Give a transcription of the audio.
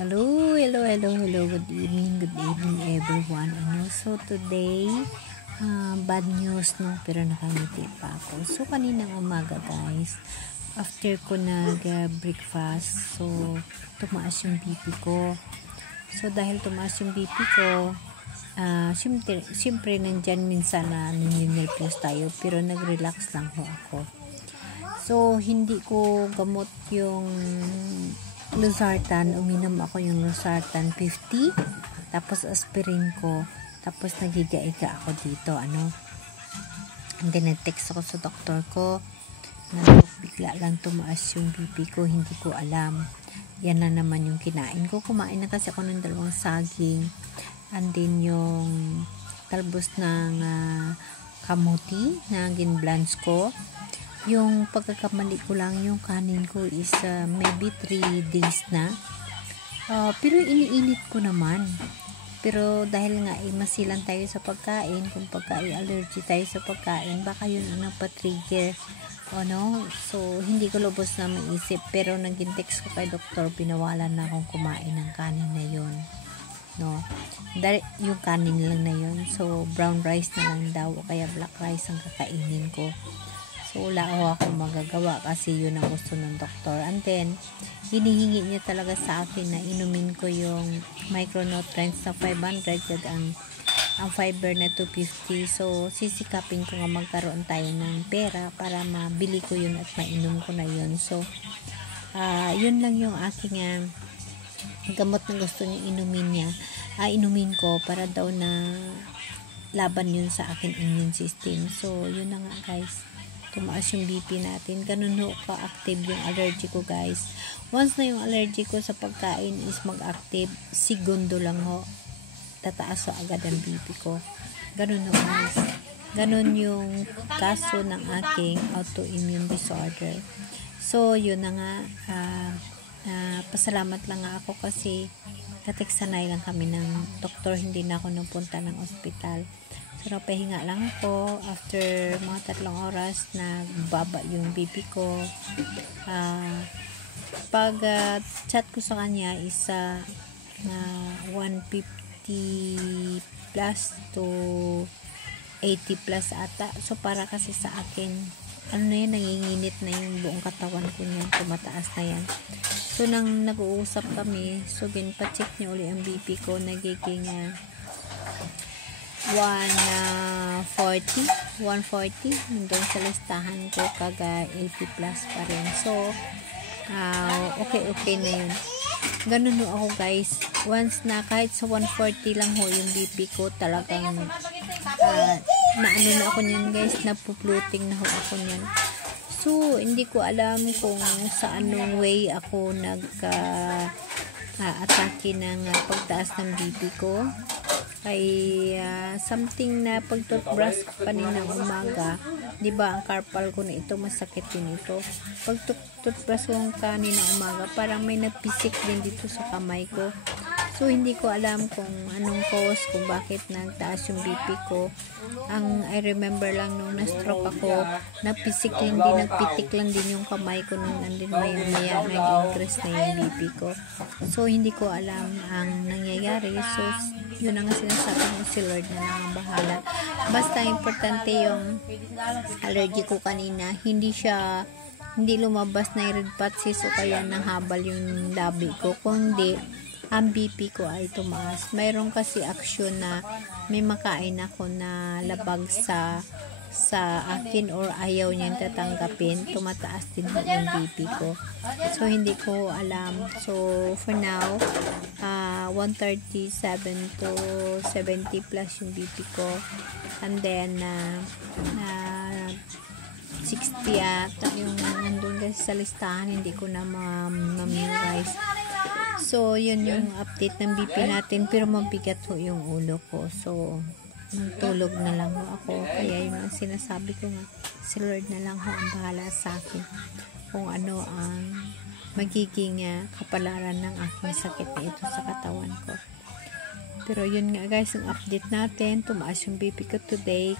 Hello, hello, hello, hello. Good evening everyone. So today, bad news no, pero nakangiti pa ako. So kaninang umaga guys, after ko nag-breakfast, so tumaas yung BP ko. So dahil tumaas yung BP ko, siyempre nandyan minsan na nininervyos tayo, pero nag-relax lang ho ako. So hindi ko gamot yung Losartan, uminom ako yung Losartan 50, tapos aspirin ko, tapos nagiga-iga ako dito, and then nag-text ako sa doktor ko, na bigla lang tumaas yung BP ko, hindi ko alam, yan na naman yung kinain ko. Kumain na kasi ako ng 2 saging, and then yung talbos ng kamuti na ginblance ko. Yung pagkakamali ko lang, yung kanin ko is maybe 3 days na. Pero iniinit ko naman. Pero dahil nga masilan tayo sa pagkain, kung allergy tayo sa pagkain, baka yun ang nagpa-trigger. So, hindi ko lubos na maisip. Pero nag-text ko kay doktor, pinawalan na akong kumain ng kanin na yun. Dahil yung kanin lang na yun. So, brown rice na lang daw, o kaya black rice ang kakainin ko. So, wala ako magagawa kasi yun ang gusto ng doktor. And then, hinihingi niya talaga sa akin na inumin ko yung micronutrients na 500 at ang fiber na 250. So, sisikapin ko nga magkaroon tayo ng pera para mabili ko yun at mainom ko na yun. So, yun lang yung aking gamot na gusto niya inumin ko para daw na laban yun sa aking immune system. So, yun na nga guys. Tumaas yung BP natin. Ganun ho ka-active yung allergy ko guys. Once na yung allergy ko sa pagkain is mag-active, segundo lang ho, tataas ho agad ang BP ko. Ganun ho guys. Ganun yung kaso ng aking autoimmune disorder. So, yun na nga. Pasalamat lang nga ako kasi katiksanay lang kami ng doktor. Hindi na ako napunta ng ospital. So, napahinga lang ako after mga 3 oras na baba yung BP ko. Pag chat ko sa kanya is 150 plus to 80 plus ata. So, para kasi sa akin, nanginginit na yung buong katawan ko niyan. Tumataas na yan. So, nang nag-uusap kami, so, ginpa-check niya uli ang BP ko, nagiging 140 nandun sa listahan ko, kaga 80 plus pa rin. So okay na yun. Ganun ho ako guys. Once na kahit sa 140 lang ho yung BP ko, talagang na ako niyan guys, napupluting na ho ako niyan. So hindi ko alam kung sa anong way ako atake ng pagtaas ng BP ko. Ay something na pag-toothbrush ko kaninang umaga, di ba ang carpal ko na ito, masakit din ito. Pag-toothbrush ko kaninang umaga, parang may nagpisik din dito sa kamay ko. So hindi ko alam kung anong cause, kung bakit nagtaas yung BP ko. Ang I remember lang nung na-stroke ako, nagpitik lang din yung kamay ko nung nandun maya nag-increase na yung BP ko. So hindi ko alam ang nangyayari. So yun ang sinasabi ko, si Lord na lang ang bahala. Basta importante yung allergy ko kanina, hindi lumabas na yung red patches o kaya nanghabal yung labi ko, kundi ang BP ko ay tumaas. Mayroon kasi aksyon na may makain ako na labag sa akin or ayaw niyang tatanggapin, tumataas din yung BP ko. So hindi ko alam. So for now 137 to 70 plus yung BP ko, and then 60 ata yung nandun kasi sa listahan, hindi ko na ma-memorize. So yun yung update ng BP natin, pero mabigat ho yung ulo ko. So magtulog na lang ho ako. Kaya yung sinasabi ko nga, si Lord na lang ho ang bahala sa akin kung ano ang magiging kapalaran ng aking sakit na ito sa katawan ko. Pero yun nga guys, ang update natin, tumaas yung BP ko today.